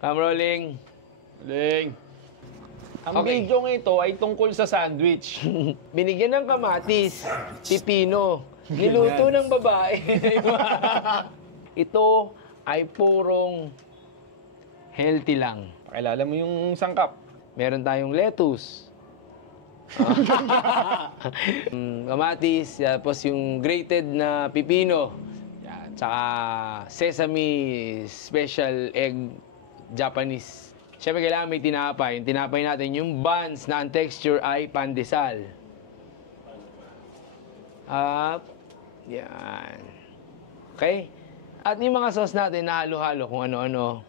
I'm rolling. Rolling. Ang video ito ay tungkol sa sandwich. Binigyan ng kamatis, pipino, niluto ng babae. Ito ay purong healthy lang. Pakilala mo yung sangkap. Meron tayong lettuce. Kamatis, tapos yung grated na pipino. Yan, tsaka sesame special egg Japanese. Siyempre kailangan may tinapay. Yung tinapay natin, yung buns na ang texture ay pandesal. Up. Yan. Okay? At yung mga sauce natin, nahalo-halo kung ano-ano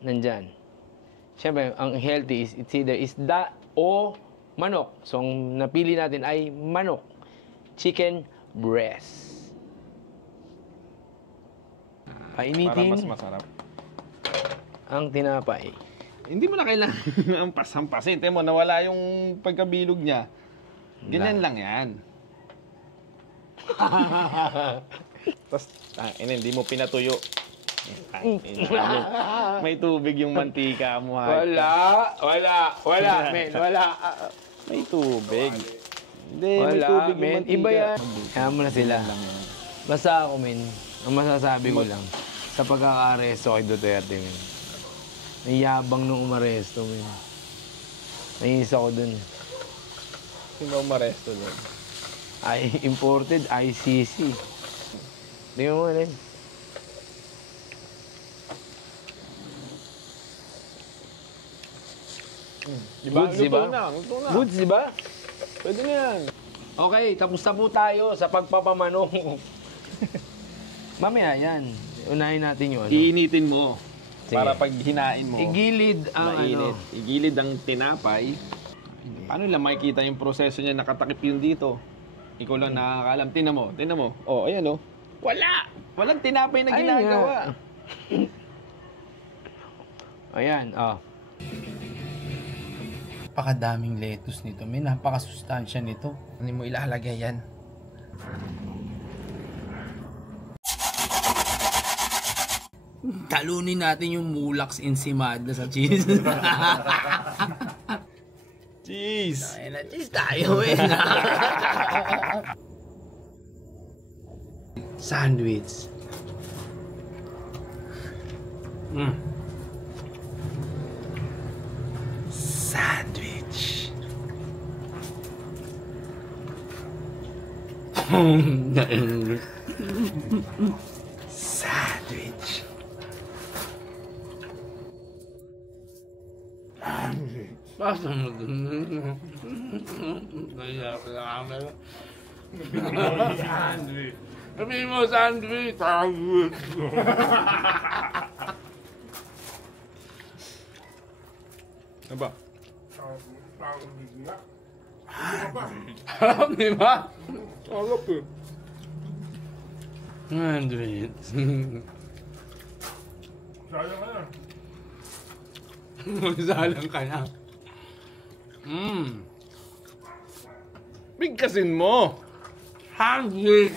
nandyan. Siyempre, ang healthy is it's either isda o manok. So, ang napili natin ay manok. Chicken breast. Painitin para mas masarap ang tinapay. Hindi mo na kailangan ang pasampasin. Tingnan mo, nawala yung pagkabilog niya. Ganyan lang yan. Tapos, hindi mo pinatuyo. May tubig yung mantika mo. Wala, men. Wala. May tubig. Hindi, may Wala, tubig yung men. mantika. Iba yan. Kaya mo na sila. Basta ako, men. Ang masasabi ko lang, sa pagkaka-aresto kay Duterte, men. Ang yabang nung umaresto, men. Nainis ako dun. Sino umaresto dun? Ay, imported ICC. Tingnan mo, men. Goods, di ba? Luto na. Goods, di ba? Pwede na yan. Okay, tapos na po tayo sa pagpapamanong. Mamaya yan. Unahin natin yung ano. Iinitin mo. Sige. Para pag hinain mo, Igilid ang mainit. ano. Igilid ang tinapay. Paano lang makikita yung proseso niya, nakatakip yun dito? Ikaw lang nakakaalam. Tingnan mo. Oh, ayan oh. Wala! Walang tinapay na Ay, ginagawa. Ayan, oh. Napakadaming lettuce nito. May napakasustansya nito. Ano mo ilalagay yan? Talunin natin yung mulaks ensimada sa cheese. Cheese! Ay na, cheese tayo eh. Sandwich. Sandwich. Sandwich. Basta mo dun. Naiyak na camera. Sandwich. Sabihin mo sandwich. Sandwich. Ano ba? Harap, di ba? Alap eh. Sandwich. Sayang ka na. Magsalang ka na. Bigkasin mo! Sandwich.